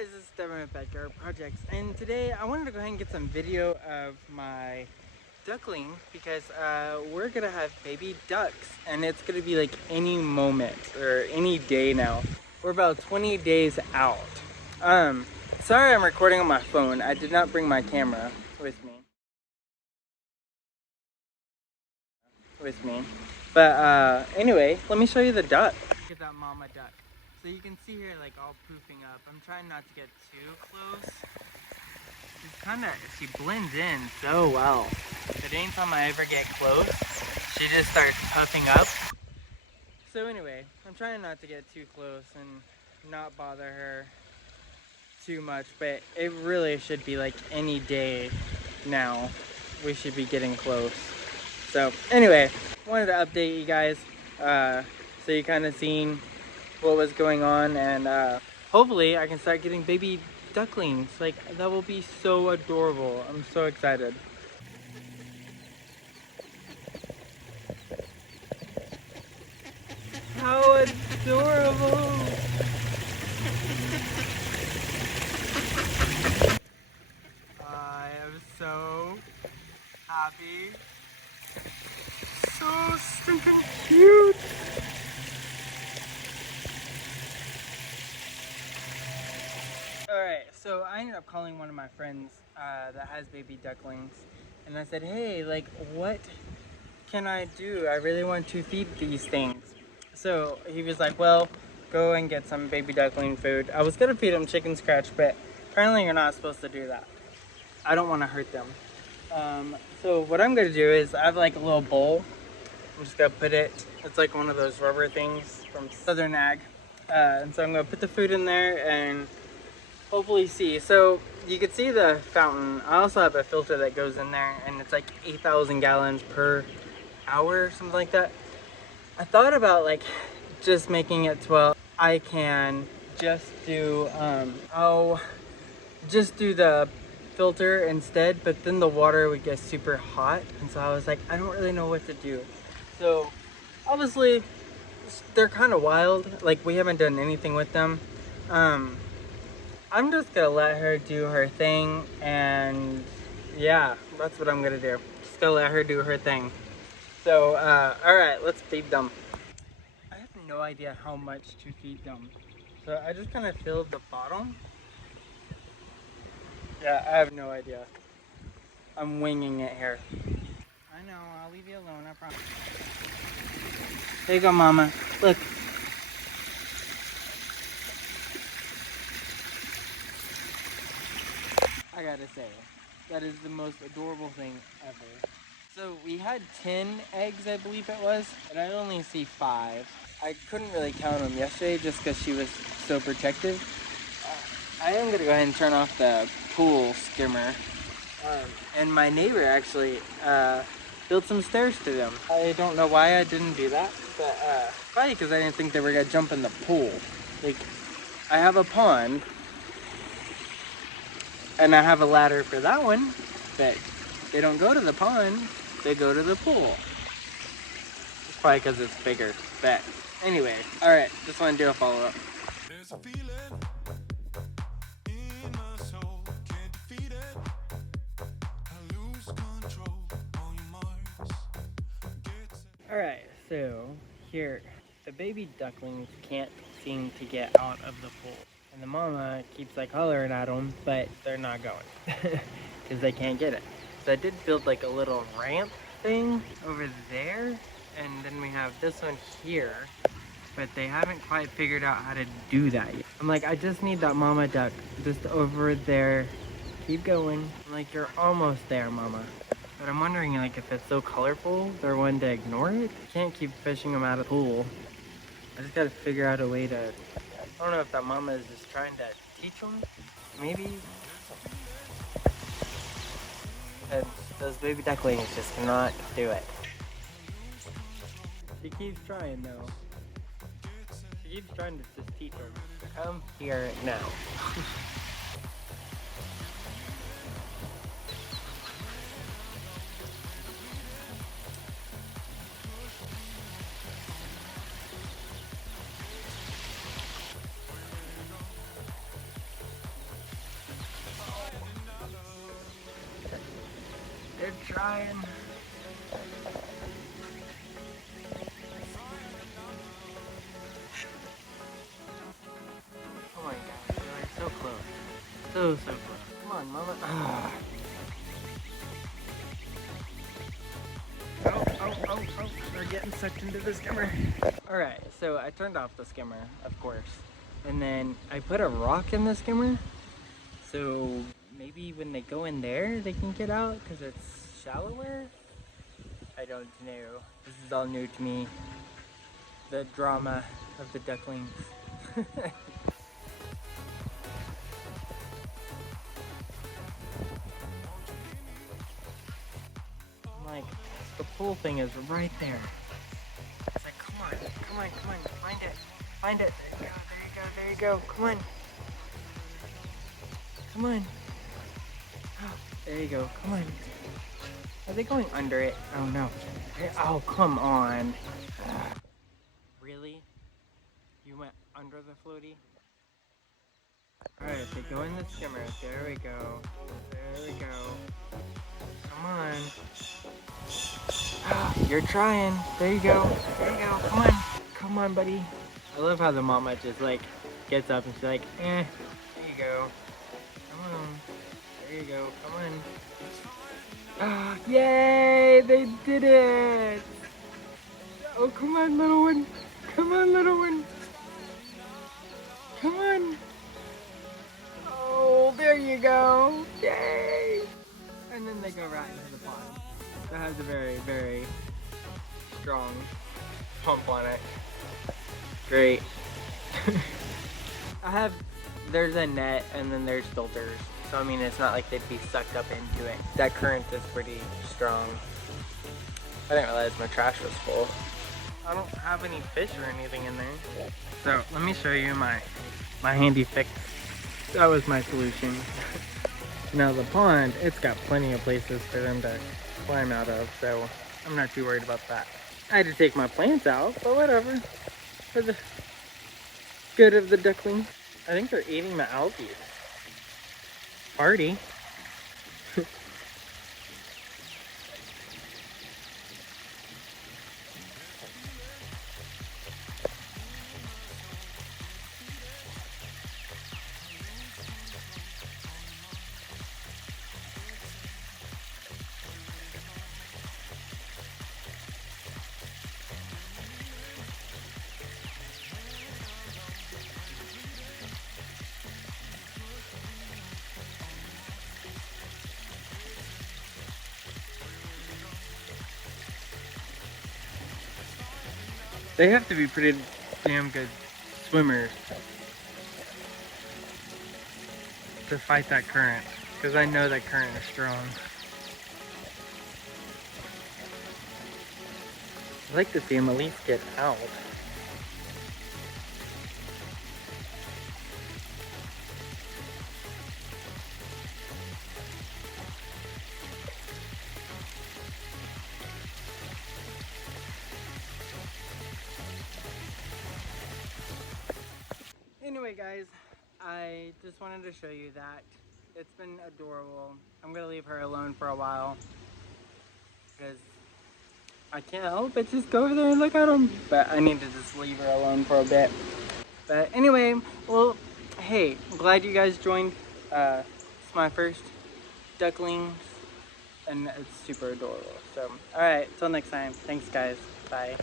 guys, this is Devin with Backyard Projects, and today I wanted to go ahead and get some video of my duckling because we're gonna have baby ducks, and it's gonna be like any moment or any day now. We're about 20 days out. Sorry I'm recording on my phone. I did not bring my camera with me. But anyway, let me show you the duck. Look at that mama duck. So you can see here, like, all poofing up. I'm trying not to get too close. She blends in so well. But anytime I ever get close, she just starts puffing up. So anyway, I'm trying not to get too close and not bother her too much, but it really should be like any day now. We should be getting close. So anyway, wanted to update you guys so you kind of seen what was going on, and hopefully I can start getting baby ducklings. Like, that will be so adorable. I'm so excited. How adorable! I am so happy. So stinking cute! Alright, so I ended up calling one of my friends that has baby ducklings, and I said, hey, like, what can I do? I really want to feed these things. So he was like, well, go and get some baby duckling food. I was gonna feed them chicken scratch, but apparently you're not supposed to do that. I don't want to hurt them. So what I'm gonna do is I have like a little bowl. I'm just gonna put it, it's like one of those rubber things from Southern Ag. And so I'm gonna put the food in there and hopefully see. So you can see the fountain. I also have a filter that goes in there, and it's like 8,000 gallons per hour or something like that. I thought about like just making it 12. I can just do I'll just do the filter instead, but then the water would get super hot, and so I was like, I don't really know what to do. So obviously they're kind of wild, like we haven't done anything with them. I'm just gonna let her do her thing, and yeah, that's what I'm gonna do. Just gonna let her do her thing. So alright, let's feed them. I have no idea how much to feed them, so I just kind of filled the bottom. Yeah, I have no idea. I'm winging it here. I know, I'll leave you alone, I promise. There you go, mama. Look. I gotta say, that is the most adorable thing ever. So we had 10 eggs, I believe it was, and I only see 5. I couldn't really count them yesterday just because she was so protective. I am gonna go ahead and turn off the pool skimmer. And my neighbor actually built some stairs to them. I don't know why I didn't do that, but probably because I didn't think they were gonna jump in the pool. Like, I have a pond, and I have a ladder for that one, but they don't go to the pond, they go to the pool. It's probably because it's bigger, but anyway, alright, just want to do a follow-up. There's a feeling in my soul, can't defeat it. I lose control on your marks. Alright, so here, the baby ducklings can't seem to get out of the pool. And the mama keeps like hollering at them, but they're not going because they can't get it. So I did build like a little ramp thing over there, and then we have this one here, but they haven't quite figured out how to do that yet. I'm like, I just need that mama duck just over there. Keep going. I'm like, you're almost there, mama. But I'm wondering, like, if it's so colorful, they're one to ignore it. Can't keep fishing them out of the pool. I just gotta figure out a way to, I don't know if that mama is just trying to teach them, maybe. And those baby ducklings just cannot do it. She keeps trying though. She keeps trying to just teach them. Come here now. trying. Oh my gosh, they were so close. So close. Come on, mama. Oh, they're getting sucked into the skimmer. Alright, so I turned off the skimmer, of course. And then I put a rock in the skimmer. So maybe when they go in there, they can get out because it's shallower? I don't know. This is all new to me. The drama of the ducklings. Like, the pool thing is right there. It's like, come on, find it. There you go, come on. Come on. There you go, come on. Are they going under it? Oh no. Oh, come on. Really? You went under the floaty? Alright, they go in the skimmer. There we go. Come on. You're trying. There you go. Come on. Come on, buddy. I love how the mama just like gets up and she's like, there you go. Come on. There you go. Come on. Yay! They did it! Oh, come on, little one. Come on, little one. Come on. Oh, there you go. Yay! And then they go right into the pond. That has a very, very strong pump on it. Great. There's a net and then there's filters. So I mean, it's not like they'd be sucked up into it. That current is pretty strong. I didn't realize my trash was full. I don't have any fish or anything in there. So let me show you my handy fix. That was my solution. Now the pond, it's got plenty of places for them to climb out of, so I'm not too worried about that. I had to take my plants out, but whatever. For the good of the ducklings. I think they're eating my algae. Party. They have to be pretty damn good swimmers to fight that current, because I know that current is strong. I'd like to see them at least get out. Anyway guys, I just wanted to show you that. It's been adorable. I'm gonna leave her alone for a while because I can't help but just go over there and look at them. But I need to just leave her alone for a bit. But anyway, well, hey, I'm glad you guys joined. It's my first ducklings and it's super adorable. So, alright, till next time. Thanks guys. Bye.